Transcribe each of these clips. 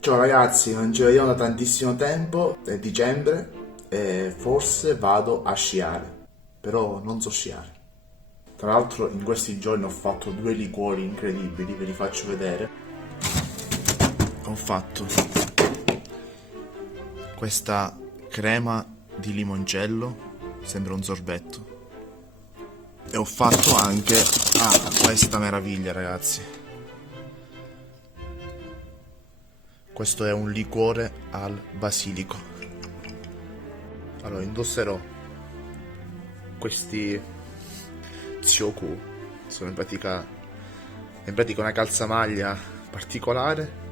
Ciao ragazzi, non ci vediamo da tantissimo tempo, è dicembre e forse vado a sciare, però non so sciare. Tra l'altro in questi giorni ho fatto due liquori incredibili, ve li faccio vedere. Ho fatto questa crema di limoncello, sembra un sorbetto. E ho fatto anche questa meraviglia ragazzi. Questo è un liquore al basilico. Allora indosserò questi Sioku, sono in pratica una calzamaglia particolare.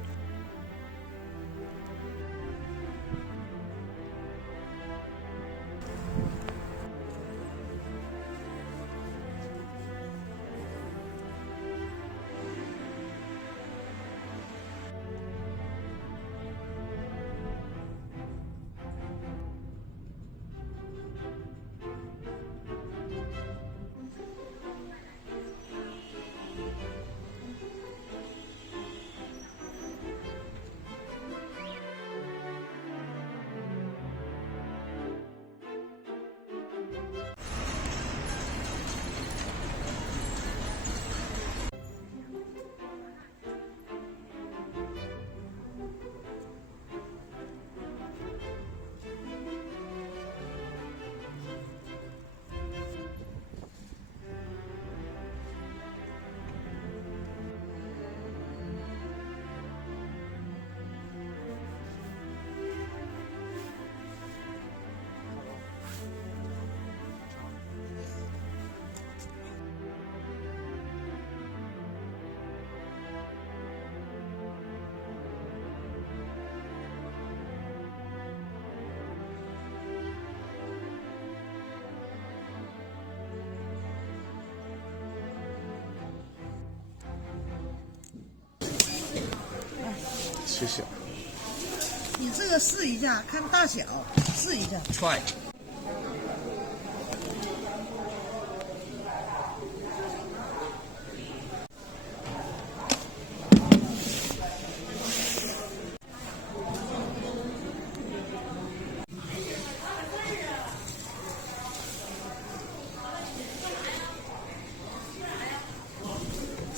谢谢。你这个试一下，看大小，试一下。踹。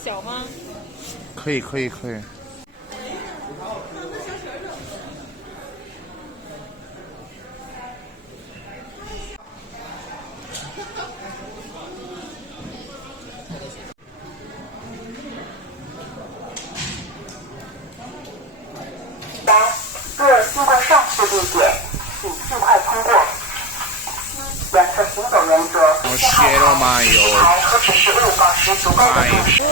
小吗？可以，可以，可以。若经过上述地点，请尽快通过。原则行走原则：我写了吗？有。和指示物保持足够的重视。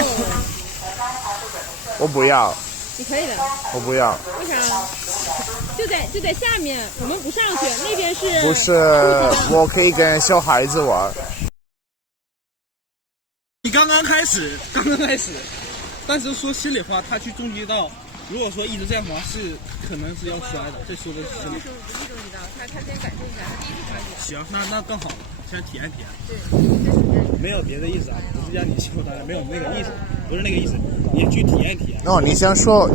我不要，你可以的。我不要。为啥？就在下面，我们不上去，那边是。不是，我可以跟小孩子玩。你刚刚开始，但是说心里话，他去中级道，如果说一直这样滑，可能是要摔的。这说的是真的。不是中级道，他先感受一下，他第一次滑雪。行，那更好了，先体验体验。对，没有别的意思啊，不是让你欺负他，没有那个意思，不是那个意思，你去体验体验。哦，你想说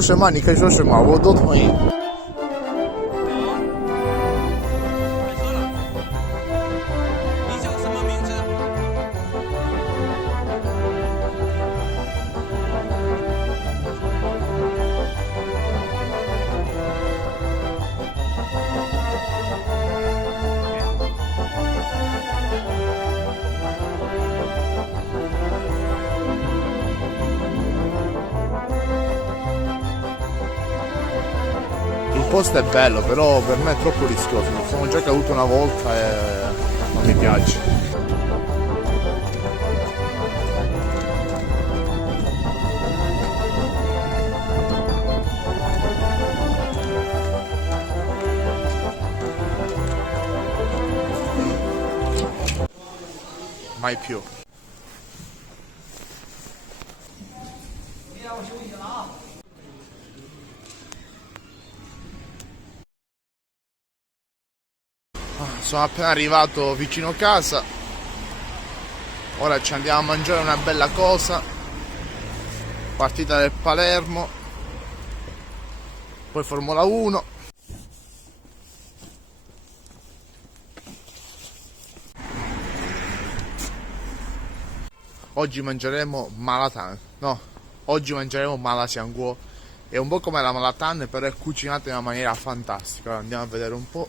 什么？你可以说什么，我都同意。Il posto è bello, però per me è troppo rischioso. Sono già caduto una volta e non mi piace. Mai più. Sono appena arrivato vicino casa, ora ci andiamo a mangiare una bella cosa, partita del Palermo, poi Formula 1. Oggi mangeremo malatan, no, oggi mangeremo malasianguo. È un po' come la malatan, però è cucinata in una maniera fantastica. Andiamo a vedere un po'.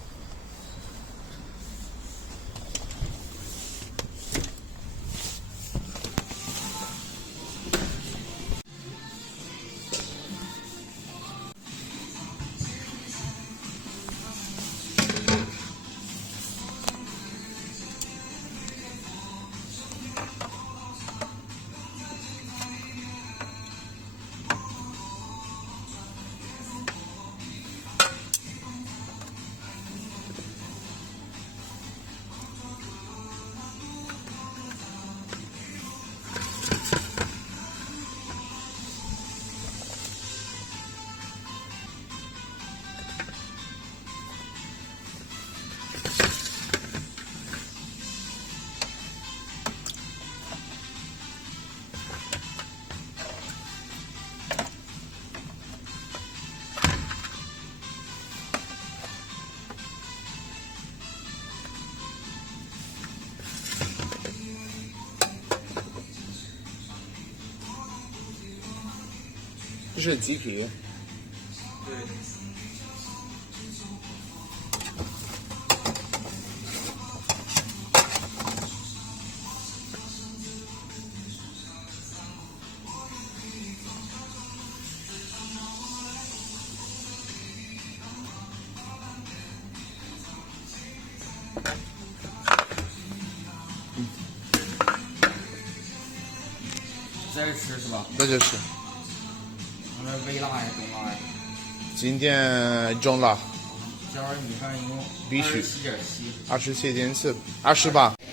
这是鸡皮。在这吃是吧？这就是。那是微辣还是中辣呀？今天中辣，加碗米饭一共必须27.7。27.4，28。